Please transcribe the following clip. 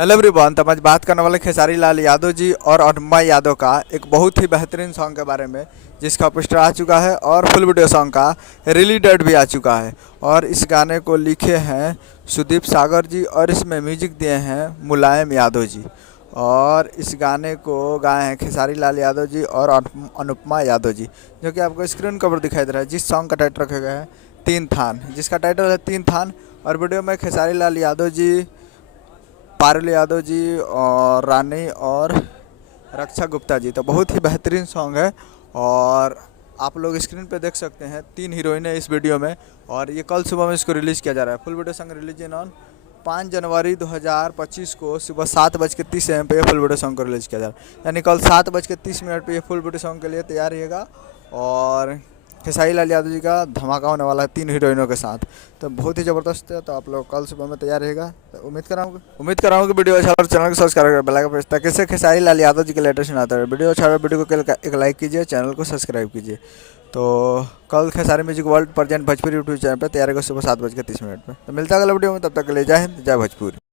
Hello everyone. तो आज बात करने वाले खेसारी लाल यादव जी और अनुपमा यादव का एक बहुत ही बेहतरीन सॉन्ग के बारे में, जिसका पोस्टर आ चुका है और फुल वीडियो सॉन्ग का रिलीज डेट भी आ चुका है। और इस गाने को लिखे हैं सुदीप सागर जी और इसमें म्यूजिक दिए हैं मुलायम यादव जी। और इस गाने को गाए हैं खेसारी लाल यादव जी और अनुपमा यादव जी, जो कि आपको स्क्रीन कवर दिखाई दे रहा है। जिस सॉन्ग का टाइटल रखा गया है तीन थान, जिसका टाइटल है तीन थान। और वीडियो में खेसारी लाल यादव जी, पारुल यादव जी और रानी और रक्षा गुप्ता जी। तो बहुत ही बेहतरीन सॉन्ग है। और आप लोग स्क्रीन पे देख सकते हैं तीन हीरोइनें इस वीडियो में। और ये कल सुबह में इसको रिलीज़ किया जा रहा है। Full video song release in on 5 जनवरी 2025 को सुबह 7:30 AM पे ये फुल वीडियो सॉन्ग को रिलीज़ किया जा रहा है। यानी कल 7:30 पे ये फुल वीडियो सॉन्ग के लिए तैयार रहिएगा। और खेसारी लाल यादव जी का धमाका होने वाला है तीन हीरोइनों के साथ। तो बहुत ही ज़बरदस्त है। तो आप लोग कल सुबह में तैयार रहेगा। तो उम्मीद कर रहा हूँ कि वीडियो अच्छा और चैनल को सब्सक्राइब कर बेल आइकन प्रेस, ताकि इससे खेसारी लाल यादव जी के लेटेस्ट आता है वीडियो। अच्छा वीडियो को एक लाइक कीजिए, चैनल को सब्सक्राइब कीजिए। तो कल Khesari music world present Bhojpuri YouTube channel पर तैयार होगा सुबह 7:30 पर। तो मिलता है अगले वीडियो में, तब तक के लिए जय हिंद, जय भोजपुरी।